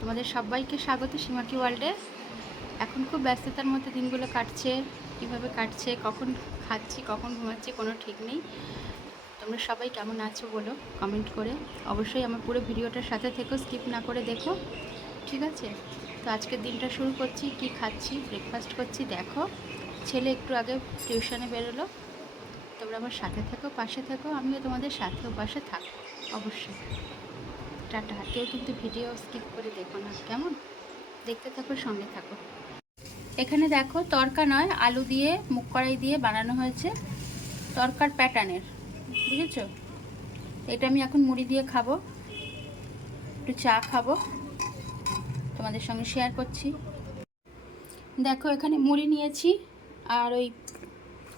তোমাদের সবাইকে স্বাগত সীমাকি ওয়ার্ল্ডে। এখন খুব ব্যস্ততার মধ্যে দিনগুলো কাটছে, কীভাবে কাটছে, কখন খাচ্ছি, কখন ঘুমাচ্ছি, কোনো ঠিক নেই। তোমরা সবাই কেমন আছো বলো কমেন্ট করে। অবশ্যই আমার পুরো ভিডিওটার সাথে থেকো স্কিপ না করে দেখো, ঠিক আছে? তো আজকের দিনটা শুরু করছি, কি খাচ্ছি ব্রেকফাস্ট করছি, দেখো। ছেলে একটু আগে টিউশনে বেরোলো। তোমরা আমার সাথে থেকো, পাশে থেকো, আমিও তোমাদের সাথেও পাশে থাকব, অবশ্যই। টাটা। কেউ কিন্তু ভিডিও স্কিপ করে দেখো না। কেমন? দেখতে থাকো, সঙ্গে থাকো। এখানে দেখো, তরকা নয়, আলু দিয়ে, মুগ কড়াই দিয়ে বানানো হয়েছে তরকার প্যাটার্নের। বুঝেছ? এটা আমি এখন মুড়ি দিয়ে খাব। একটু চা খাব। তোমাদের সঙ্গে শেয়ার করছি। দেখো, এখানে মুড়ি নিয়েছি আর ওই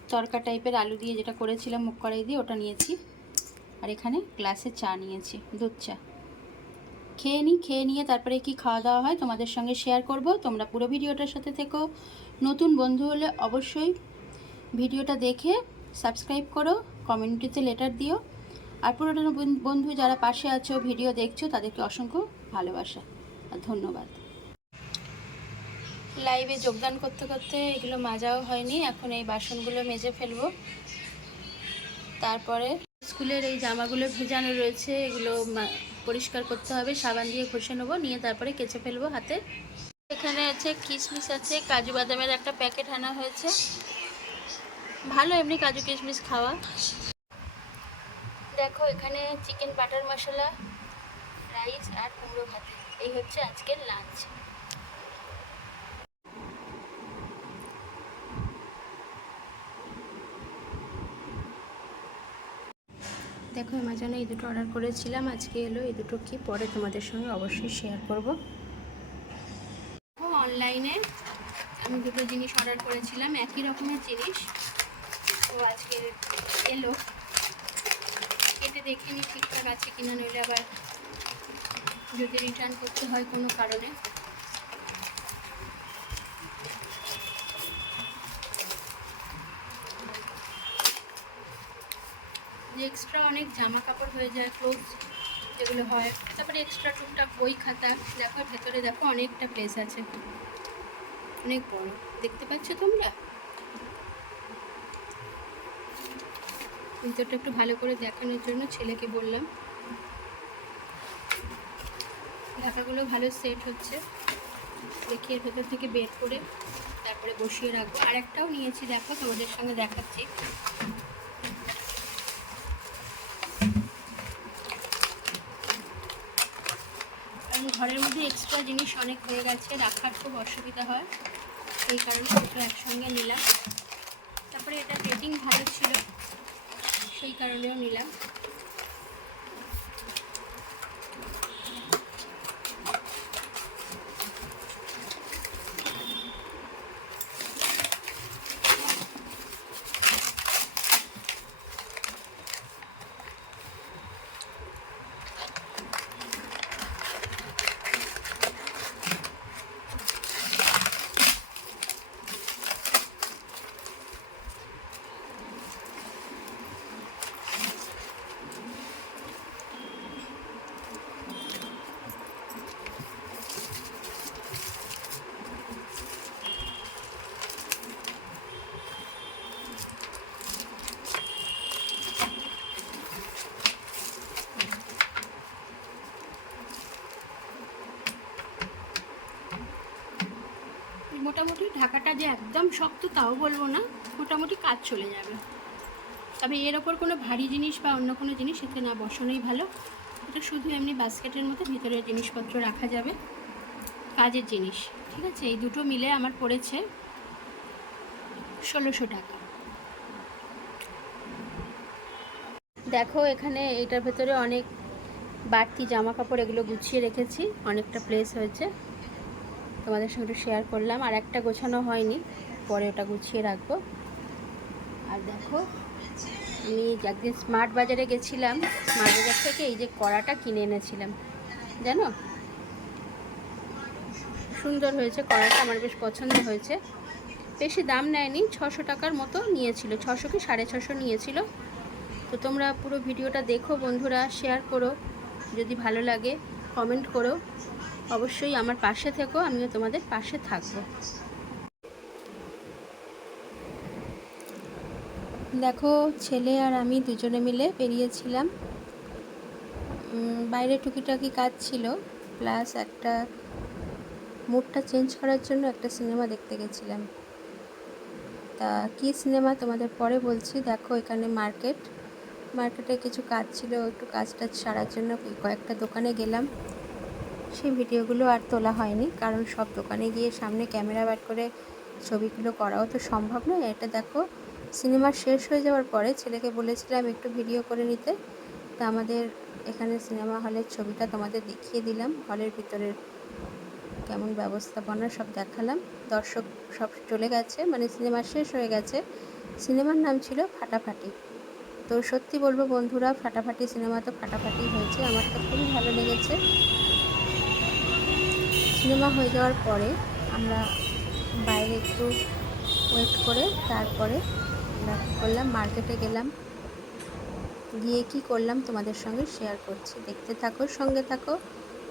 তরকা টাইপের আলু দিয়ে যেটা করেছিলাম মুগ কড়াই দিয়ে, ওটা নিয়েছি। আর এখানে গ্লাসে চা নিয়েছি, দুধ চা। খেয়ে নিই, খেয়ে নিয়ে তারপরে কি খাওয়া দাওয়া হয় তোমাদের সঙ্গে শেয়ার করব। তোমরা পুরো ভিডিওটার সাথে থেকো। নতুন বন্ধু হলে অবশ্যই ভিডিওটা দেখে সাবস্ক্রাইব করো কমিউনিটিতে লেটার দিও। আর পুরোটা বন্ধু যারা পাশে আছো, ভিডিও দেখছ, তাদেরকে অসংখ্য ভালোবাসা আর ধন্যবাদ। লাইভে যোগদান করতে করতে এগুলো মাজাও হয়নি, এখন এই বাসনগুলো মেজে ফেলব। তারপরে স্কুলের এই জামাগুলো ভেজানো রয়েছে, এগুলো পরিষ্কার করতে হবে, সাবান দিয়ে ঘষে নেব, নিয়ে তারপরে কেচে ফেলব হাতে। এখানে আছে কিশমিশ আছে, কাজু বাদামের একটা প্যাকেট আনা হয়েছে। ভালো এমনি কাজু কিশমিশ খাওয়া। দেখো এখানে চিকেন বাটার মশলা, রাইস আর কুমড়ো ভাত। এই হচ্ছে আজকের লাঞ্চ। দেখো অ্যামাজনে এই দুটো অর্ডার করেছিলাম, আজকে এলো, এই দুটো কি পরে তোমাদের সঙ্গে অবশ্যই শেয়ার করব। অনলাইনে আমি দুটো জিনিস অর্ডার করেছিলাম, একই রকমের জিনিস। তো আজকে এলো। কেটে দেখে নি ঠিকঠাক আছে কিনা, নইলে আবার যদি রিটার্ন করতে হয় কোনো কারণে। যে এক্সট্রা অনেক জামা কাপড় হয়ে যায় ক্লোথ যেগুলো হয়। তারপরে এক্সট্রা টুকটাক বই খাতা, দেখো, ভেতরে দেখো, অনেকটা প্লেস আছে। অনেক বড়। দেখতে পাচ্ছ তোমরা? ভিতরটা একটু ভালো করে দেখানোর জন্য ছেলেকে বললাম। ঢাকাগুলো ভালো সেট হচ্ছে। দেখি এর ভেতর থেকে বের করে তারপরে বসিয়ে রাখব। আর একটাও নিয়েছি, দেখো, তোমাদের সঙ্গে দেখাচ্ছি কারণ ঘরের মধ্যে এক্সট্রা জিনিস অনেক হয়ে গেছে, রাখার খুব অসুবিধা হয়। এই কারণে দুটো একসঙ্গে নিলাম। তারপরে এটা রেটিং ভালো ছিল, সেই কারণেও নিলাম মোটামুটি ঢাকাটা যে একদম শক্ত, তাও বলব না, মোটামুটি কাজ চলে যাবে। তবে এর ওপর কোনো ভারী জিনিস বা অন্য কোনো জিনিস এতে না বসানোই ভালো। এটা শুধু এমনি বাস্কেটের মধ্যে ভিতরে জিনিসপত্র রাখা যাবে, কাজের জিনিস। ঠিক আছে, এই দুটো মিলে আমার পড়েছে ষোলোশো টাকা। দেখো, এখানে এইটার ভেতরে অনেক বাড়তি জামা কাপড় এগুলো গুছিয়ে রেখেছি, অনেকটা প্লেস হয়েছে। তোমাদের সঙ্গে শেয়ার করলাম, আর একটা গোছানো হয়নি, পরে ওটা গুছিয়ে রাখব। আর দেখো, আমি একদিন স্মার্ট বাজারে গেছিলাম স্মার্ট বাজার থেকে এই যে কড়াটা কিনে এনেছিলাম, জানো? সুন্দর হয়েছে কড়াটা, আমার বেশ পছন্দ হয়েছে। বেশি দাম নেয়নি, ছশো টাকার মতো নিয়েছিল, ছশো কি সাড়ে ছশো নিয়েছিল। তো তোমরা পুরো ভিডিওটা দেখো বন্ধুরা শেয়ার করো, যদি ভালো লাগে কমেন্ট করো। অবশ্যই আমার পাশে থেকো, আমিও তোমাদের পাশে থাকব। দেখো, ছেলে আর আমি দুজনে মিলে বেরিয়েছিলাম। বাইরে টুকিটাকি কাজ ছিল, প্লাস একটা মুডটা চেঞ্জ করার জন্য একটা সিনেমা দেখতে গেছিলাম। তা কী সিনেমা তোমাদের পরে বলছি, দেখো এখানে মার্কেট। মার্কেটে কিছু কাজ ছিল, একটু কাজ টাজ সারার জন্য কয়েকটা দোকানে গেলাম। সেই ভিডিওগুলো আর তোলা হয়নি, কারণ সব দোকানে গিয়ে সামনে ক্যামেরা বার করে ছবিগুলো করাও তো সম্ভব নয়। এটা দেখো, সিনেমা শেষ হয়ে যাওয়ার পরে ছেলেকে বলেছিলাম একটু ভিডিও করে নিতে। তা আমাদের এখানে সিনেমা হলের ছবিটা তোমাদের দেখিয়ে দিলাম, হলের ভিতরের কেমন ব্যবস্থাপনা সব দেখালাম। দর্শক সব চলে গেছে মানে সিনেমা শেষ হয়ে গেছে। সিনেমার নাম ছিল ফাটাফাটি। তো সত্যি বলব বন্ধুরা, ফাটাফাটি সিনেমা তো ফাটাফাটি হয়েছে, আমার তো খুবই ভালো লেগেছে। সিনেমা হয়ে যাওয়ার পরে আমরা বাইরে একটু ওয়েট করে তারপরে আমরা করলাম মার্কেটে গেলাম। গিয়ে কি করলাম তোমাদের সঙ্গে শেয়ার করছি। দেখতে থাকো, সঙ্গে থাকো।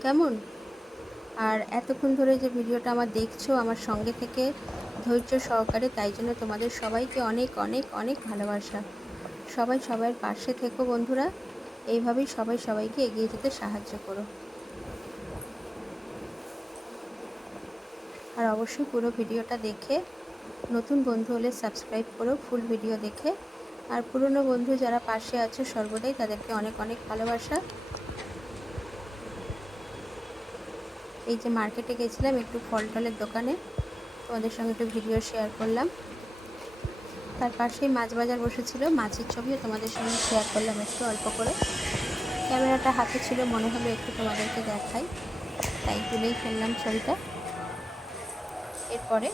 কেমন? আর এতক্ষণ ধরে যে ভিডিওটা আমার দেখছ আমার সঙ্গে থেকে ধৈর্য সহকারে, তাই জন্য তোমাদের সবাইকে অনেক অনেক অনেক ভালোবাসা। সবাই সবার পাশে থেকো বন্ধুরা। এইভাবেই সবাই সবাইকে এগিয়ে যেতে সাহায্য করো। আর অবশ্যই পুরো ভিডিওটা দেখে নতুন বন্ধু হলে সাবস্ক্রাইব করো ফুল ভিডিও দেখে। আর পুরনো বন্ধু যারা পাশে আছে সর্বদাই তাদেরকে অনেক অনেক ভালোবাসা। এই যে মার্কেটে গেছিলাম একটু ফল টলের দোকানে, তোমাদের সঙ্গে একটু ভিডিও শেয়ার করলাম। তার পাশেই মাছ বাজার বসেছিল, মাছের ছবিও তোমাদের সঙ্গে শেয়ার করলাম একটু অল্প করে। ক্যামেরাটা হাতে ছিল, মনে হলো একটু তোমাদেরকে দেখাই। তাই তুলেই ফেললাম ছবিটা। এরপরে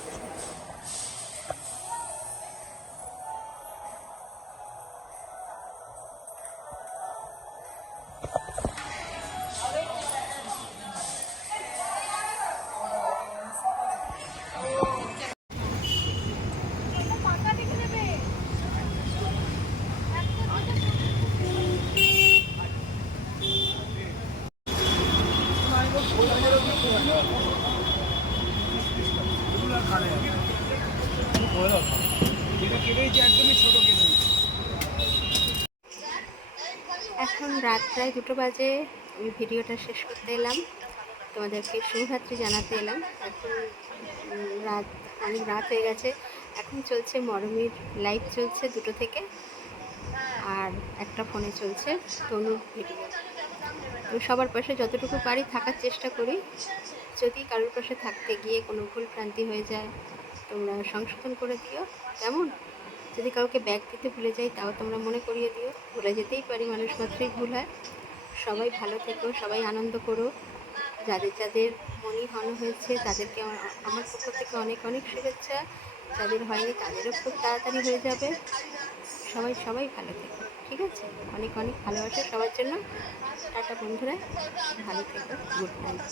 এখন রাত প্রায় দুটো বাজে। আমি ভিডিওটা শেষ করতে এলাম। তোমাদেরকে শুভরাত্রি জানাতে এলাম। এখন রাত অনেক রাত হয়ে গেছে। এখন চলছে মরমির লাইভ চলছে দুটো থেকে। আর একটা ফোনে চলছে তনুর ভিডিও সবার পাশে যতটুকু পারি থাকার চেষ্টা করি। যদি কারোর পাশে থাকতে গিয়ে কোনো ভুল ভ্রান্তি হয়ে যায়, তোমরা সংশোধন করে দিও। কেমন যদি কাউকে ব্যাগ দিতে ভুলে যাই, তাও তোমরা মনে করিয়ে দিও। ভুলে যেতেই পারি, মানুষ মাত্রই ভুল হয়। সবাই ভালো থেকো, সবাই আনন্দ করো। যাদের যাদের মনি হন হয়েছে, তাদেরকে আমার আমার পক্ষ থেকে অনেক অনেক শুভেচ্ছা। যাদের হয়নি, তাদেরও খুব তাড়াতাড়ি হয়ে যাবে। সবাই সবাই ভালো থেকো, ঠিক আছে? অনেক অনেক ভালোবাসা সবার জন্য। টাটা বন্ধুরা, ভালো থেকো, গুড নাইট।